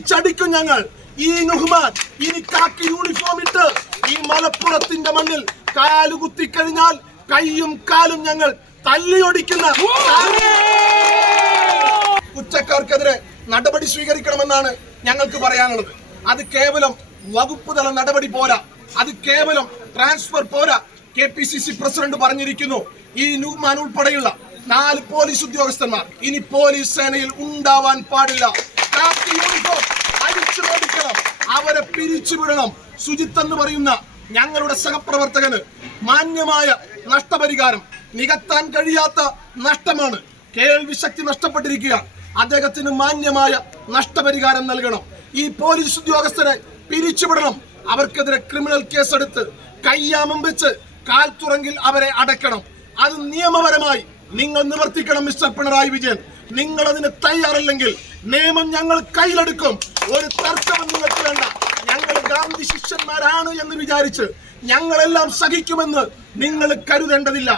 തിരിച്ചടിക്കും ഞങ്ങൾ. ഈ നുഹ്മാൻ ഇനി കാക്കി യൂണിഫോം ഇട്ട് ഈ മലപ്പുറത്തിന്റെ മണ്ണിൽ കാലുകുത്തിക്കഴിഞ്ഞാൽ കൈയും കാലും ഞങ്ങൾ തല്ലിയൊടിക്കുന്ന കുറ്റക്കാർക്കെതിരെ നടപടി സ്വീകരിക്കണമെന്നാണ് ഞങ്ങൾക്ക് പറയാനുള്ളത്. അത് കേവലം വകുപ്പ് തല നടപടി പോരാ, അത് കേവലം ട്രാൻസ്ഫർ പോരാ. KPCC പ്രസിഡന്റ് പറഞ്ഞിരിക്കുന്നു, ഈ നുഹ്മാൻ ഉൾപ്പെടെയുള്ള 4 പോലീസ് ഉദ്യോഗസ്ഥന്മാർ ഇനി പോലീസ് സേനയിൽ ഉണ്ടാവാൻ പാടില്ല. കാക്കി യൂണിഫോം അടിച്ചു മേടിക്കണം, അവരെ പിരിച്ചുവിടണം. സുജിത്ത് എന്ന് പറയുന്ന ഞങ്ങളുടെ സഹപ്രവർത്തകന് മാന്യമായ നഷ്ടപരിഹാരം, നികത്താൻ കഴിയാത്ത നഷ്ടമാണ്, കേൾവി ശക്തി നഷ്ടപ്പെട്ടിരിക്കുക. അദ്ദേഹത്തിന് മാന്യമായ നഷ്ടപരിഹാരം നൽകണം. ഈ പോലീസ് ഉദ്യോഗസ്ഥരെ പിരിച്ചുവിടണം. അവർക്കെതിരെ ക്രിമിനൽ കേസെടുത്ത് കയ്യാമം വെച്ച് കാൽത്തുറങ്കിൽ അവരെ അടയ്ക്കണം. അത് നിയമപരമായി നിങ്ങൾ നിവർത്തിക്കണം. മിസ്റ്റർ പിണറായി വിജയൻ, നിങ്ങൾ അതിന് തയ്യാറല്ലെങ്കിൽ നിയമം ഞങ്ങൾ കയ്യിലെടുക്കും. ഒരു തർക്കവും നിങ്ങൾക്ക് വേണ്ട. ഞങ്ങൾ ഗാന്ധി ശിഷ്യന്മാരാണ് എന്ന് വിചാരിച്ച് ഞങ്ങളെല്ലാം സഹിക്കുമെന്ന് നിങ്ങൾ കരുതേണ്ടതില്ല.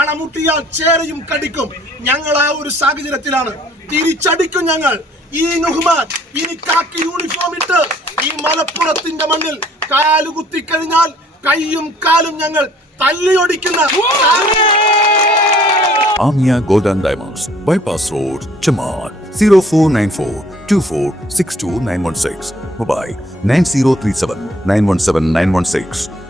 അണമുട്ടിയാൽ ചേരയും കടിക്കും. ഞങ്ങൾ ആ ഒരു സാഹചര്യത്തിലാണ്. തിരിച്ചടിക്കും ഞങ്ങൾ. ഈ നുഹ്മാൻ ഇനി കാക്കി യൂണിഫോം ഇട്ട് ഈ മലപ്പുറത്തിന്റെ മണ്ണിൽ കാലുകുത്തിക്കഴിഞ്ഞാൽ കൈയും കാലും ഞങ്ങൾ തല്ലിയൊടിക്കുന്ന Amia Gold and Diamonds, Bypass Road, Chamar, 0494 2462 916. Mobile 9037 917 916.